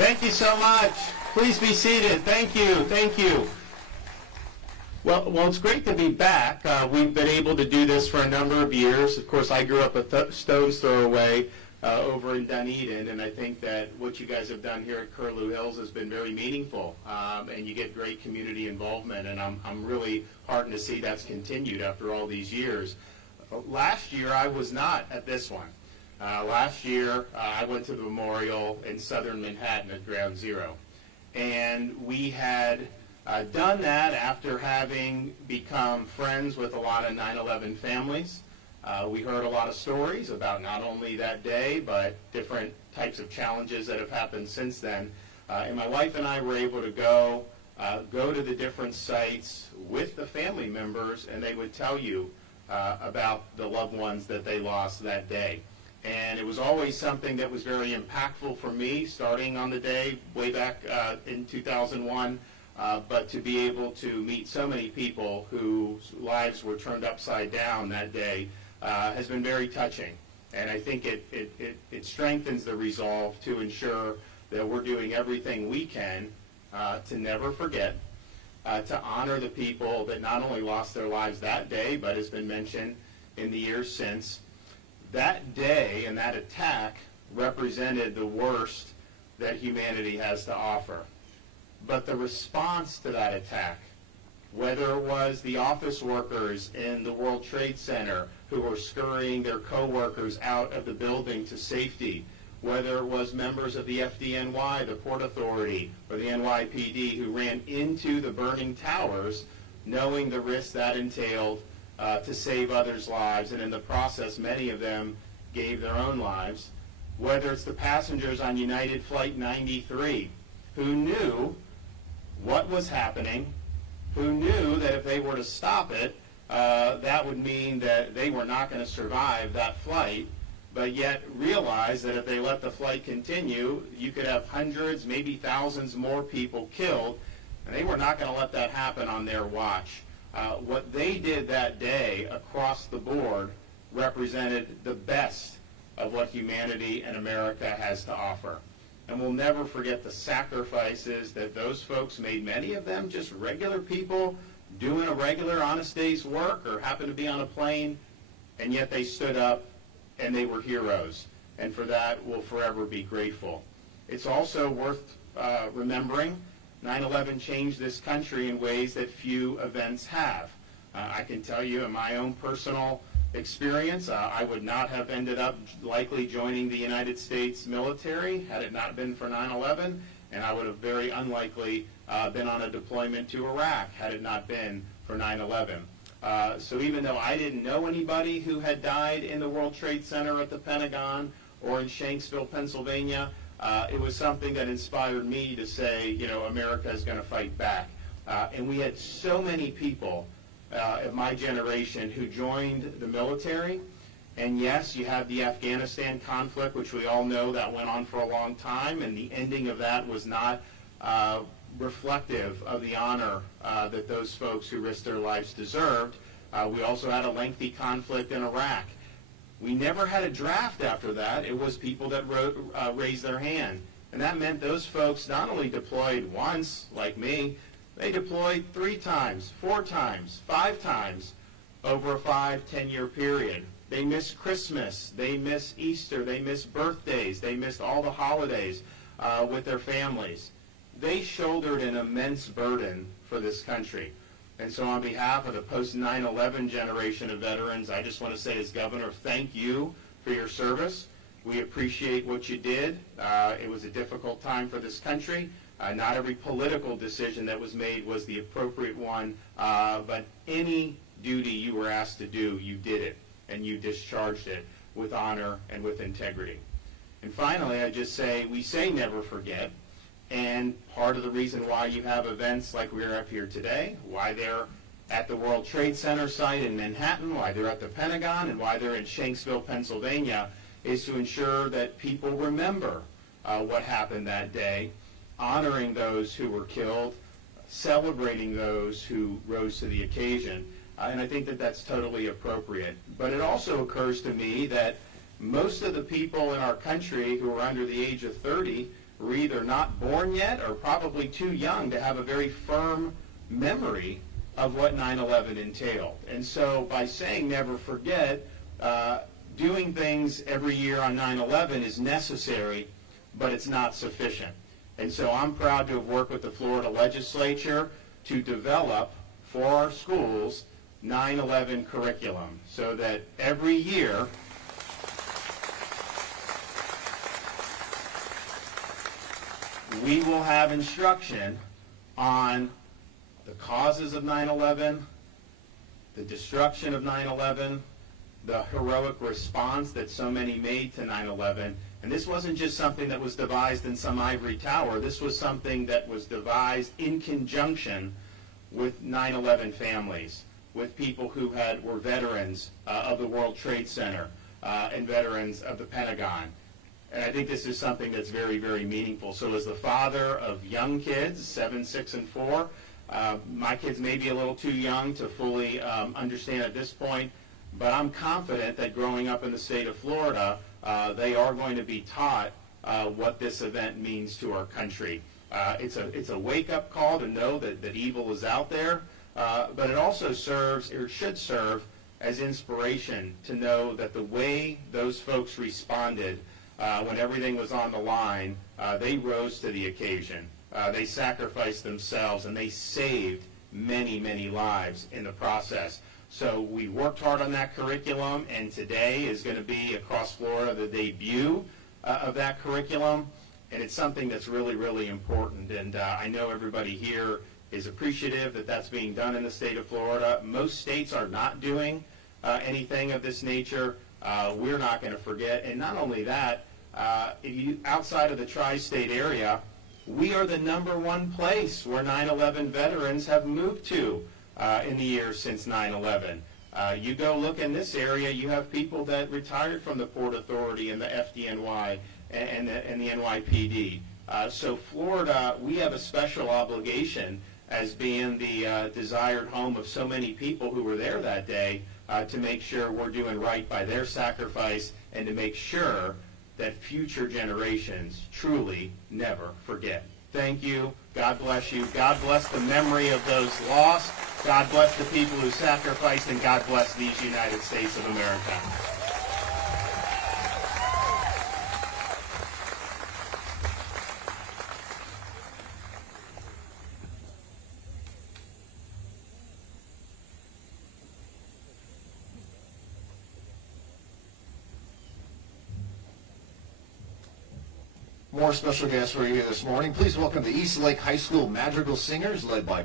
Thank you so much. Please be seated. Thank you. Thank you. Well, it's great to be back. We've been able to do this for a number of years. Of course, I grew up a stone's throw away over in Dunedin, and I think that what you guys have done here at Curlew Hills has been very meaningful, and you get great community involvement, and I'm really heartened to see that's continued after all these years. Last year, I was not at this one. Last year, I went to the memorial in southern Manhattan at Ground Zero, and we had done that after having become friends with a lot of 9/11 families. We heard a lot of stories about not only that day, but different types of challenges that have happened since then. And my wife and I were able to go to the different sites with the family members, and they would tell you about the loved ones that they lost that day. And it was always something that was very impactful for me, starting on the day way back in 2001. But to be able to meet so many people whose lives were turned upside down that day has been very touching. And I think it strengthens the resolve to ensure that we're doing everything we can to never forget, to honor the people that not only lost their lives that day, but has been mentioned in the years since. That day and that attack represented the worst that humanity has to offer. But the response to that attack, whether it was the office workers in the World Trade Center who were scurrying their coworkers out of the building to safety, whether it was members of the FDNY, the Port Authority, or the NYPD who ran into the burning towers, knowing the risk that entailed to save others' lives, and in the process, many of them gave their own lives, whether it's the passengers on United Flight 93 who knew what was happening, who knew that if they were to stop it, that would mean that they were not going to survive that flight, but yet realized that if they let the flight continue, you could have hundreds, maybe thousands more people killed, and they were not going to let that happen on their watch. What they did that day across the board represented the best of what humanity and America has to offer. And we'll never forget the sacrifices that those folks made, many of them just regular people doing a regular honest day's work or happened to be on a plane, and yet they stood up and they were heroes. And for that, we'll forever be grateful. It's also worth remembering 9/11 changed this country in ways that few events have. I can tell you in my own personal experience, I would not have ended up likely joining the United States military had it not been for 9/11, and I would have very unlikely been on a deployment to Iraq had it not been for 9/11. So even though I didn't know anybody who had died in the World Trade Center at the Pentagon or in Shanksville, Pennsylvania, it was something that inspired me to say, you know, America is going to fight back. And we had so many people of my generation who joined the military. And yes, you have the Afghanistan conflict, which we all know that went on for a long time, and the ending of that was not reflective of the honor that those folks who risked their lives deserved. We also had a lengthy conflict in Iraq. We never had a draft after that. It was people that raised their hand. And that meant those folks not only deployed once, like me, they deployed 3 times, 4 times, 5 times over a 5-10-year period. They missed Christmas, they missed Easter, they missed birthdays, they missed all the holidays with their families. They shouldered an immense burden for this country. And so on behalf of the post-9/11 generation of veterans, I just want to say as governor, thank you for your service. We appreciate what you did. It was a difficult time for this country. Not every political decision that was made was the appropriate one, but any duty you were asked to do, you did it, and you discharged it with honor and with integrity. And finally, I just say, we say never forget, and part of the reason why you have events like we're up here today, why they're at the World Trade Center site in Manhattan, why they're at the Pentagon, and why they're in Shanksville, Pennsylvania, is to ensure that people remember what happened that day, honoring those who were killed, celebrating those who rose to the occasion. And I think that that's totally appropriate. But it also occurs to me that most of the people in our country who are under the age of 30 were either not born yet or probably too young to have a very firm memory of what 9/11 entailed. And so by saying never forget, doing things every year on 9/11 is necessary, but it's not sufficient. And so I'm proud to have worked with the Florida legislature to develop for our schools 9/11 curriculum so that every year we will have instruction on the causes of 9/11, the destruction of 9/11, the heroic response that so many made to 9/11. And this wasn't just something that was devised in some ivory tower. This was something that was devised in conjunction with 9/11 families, with people who were veterans of the World Trade Center and veterans of the Pentagon. And I think this is something that's very, very meaningful. So as the father of young kids, 7, 6, and 4, my kids may be a little too young to fully understand at this point, but I'm confident that growing up in the state of Florida, they are going to be taught what this event means to our country. It's a wake-up call to know that evil is out there, but it also serves, or should serve, as inspiration to know that the way those folks responded when everything was on the line, they rose to the occasion. They sacrificed themselves, and they saved many, many lives in the process. So we worked hard on that curriculum, and today is going to be across Florida the debut of that curriculum, and it's something that's really, really important. And I know everybody here is appreciative that that's being done in the state of Florida. Most states are not doing anything of this nature. We're not going to forget. And not only that, outside of the tri-state area, we are the #1 place where 9/11 veterans have moved to in the years since 9/11. You go look in this area, you have people that retired from the Port Authority and the FDNY and the NYPD. So Florida, we have a special obligation as being the desired home of so many people who were there that day to make sure we're doing right by their sacrifice and to make sure that future generations truly never forget. Thank you. God bless you. God bless the memory of those lost. God bless the people who sacrificed, and God bless these United States of America. More special guests for you here this morning. Please welcome the East Lake High School Madrigal Singers, led by